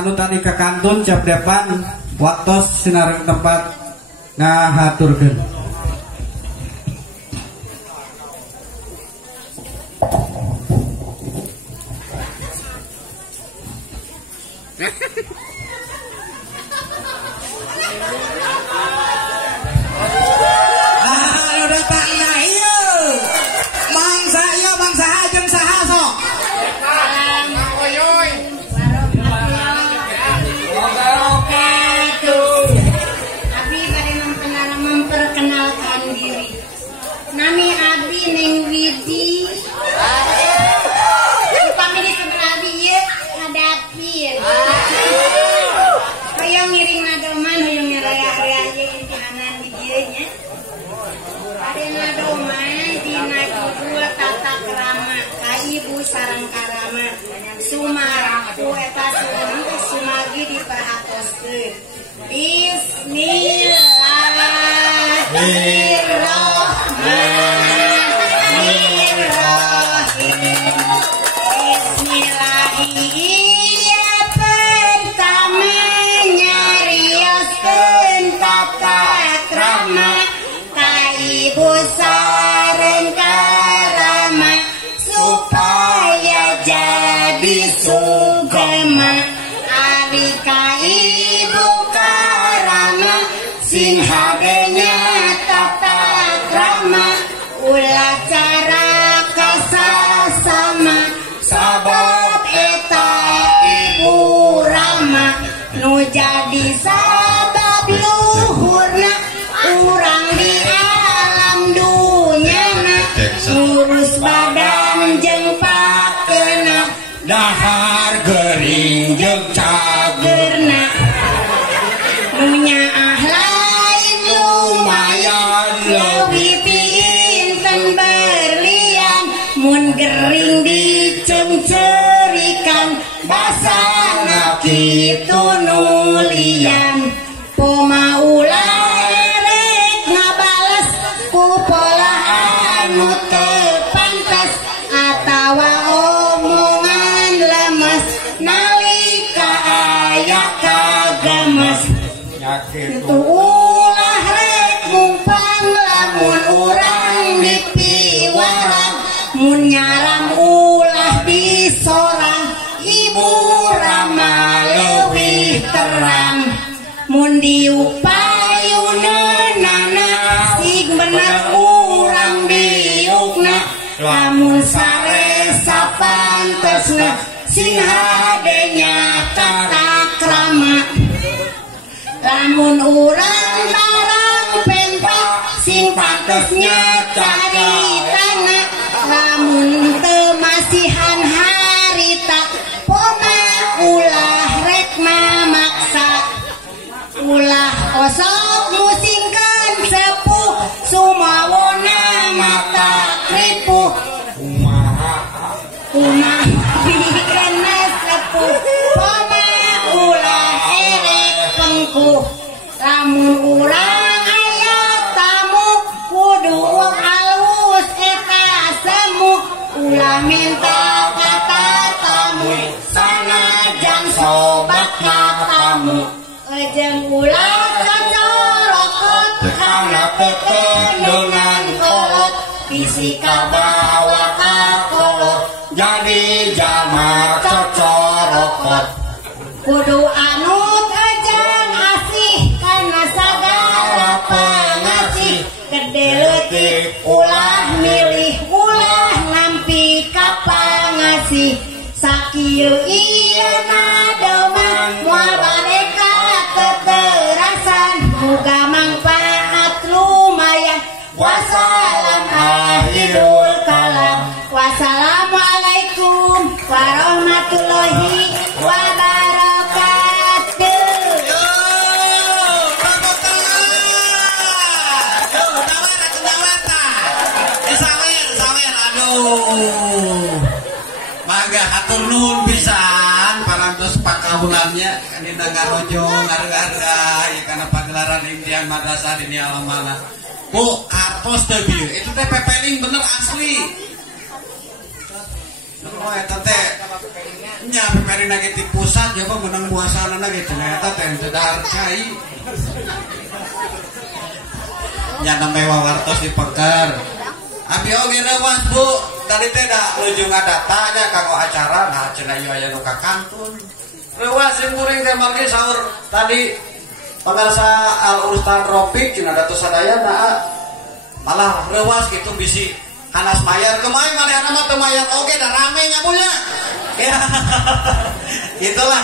anu tadi ke kantun cap depan waktos sinareng tempat ngahaturkeun. Sarang karama sumaraku eta sumagi diperhatoskeun. Bismillahirrahmanirrahim. Pertama nyarioskeun tata krama ka ibu sareng karama supaya jadi sugama ari ka ibu karama sing hadenya tata krama ulah cara kasasama sabab eta ibu rama nu jadi sabab luhurna urang di alam dunyana ngurus badan jeung pakena Dahar gering jeung cagerna nu nyaah lain lumayan leuwih ti inten berlian mun gering dicengcerikan basana kitu nulian poma ulah rek ngabales ku pola anu teu pantas atawa omongan lemes nalika aya kagames itu ulah rek mumpang lamun urang dipiwarang mun nyaram ulah disorang ibu rama leuwih terang mun diupayuneunana sig bener urang diukna lamun sare sapantesna sing hadenya tata krama lamun urang barang penta sing pantesnya caritana lamun teu masihan harita poma ulah rek mamaksa ulah osok musingkeun sepuh sumawona mata kripuh bikana sepuh poma ulah erek pengkuh lamun urang aya tamu kudu alus eta semu ulah minta kata tamu sanajan sobat tamu jeung ulah cocorokot kana kekendengan kolot fisika bawa ka kolot jadi jama cocorokot kudu anut ajan asih kana sagala pangasih gede leutik ulah milih ulah nampi ka pangasih sakieu ieu nademan moal bade ka teterasan muga mangfaat lumayan wassalam akhirul kalam wassalamualaikum warahmatullahi wabarakatuh. Mangga hatur nuhun pisan parantos pakawulannya dina ngarojo ngarga-harga ya kana pagelaran impian madrasah dini alamana. Bu, hartos teh bieu. Itu teh pepeling bener asli. Oh eta teh nya pemeri nage di pusat coba menang buasana nage ternyata teh darcai nya namanya wawartos dipeker abi oge lewas bu tadi teh da ujung datanya kanggo acara nah cenah ieu aya nu ka kantun lewas yang kuring teh mangke sahur tadi pengarsa Al Ustad Ropik cenah Datus Sadaya nah malah lewas gitu bisi Hanas Mayar kemarin malah nama teu mayar oge da rame nya punya ya itulah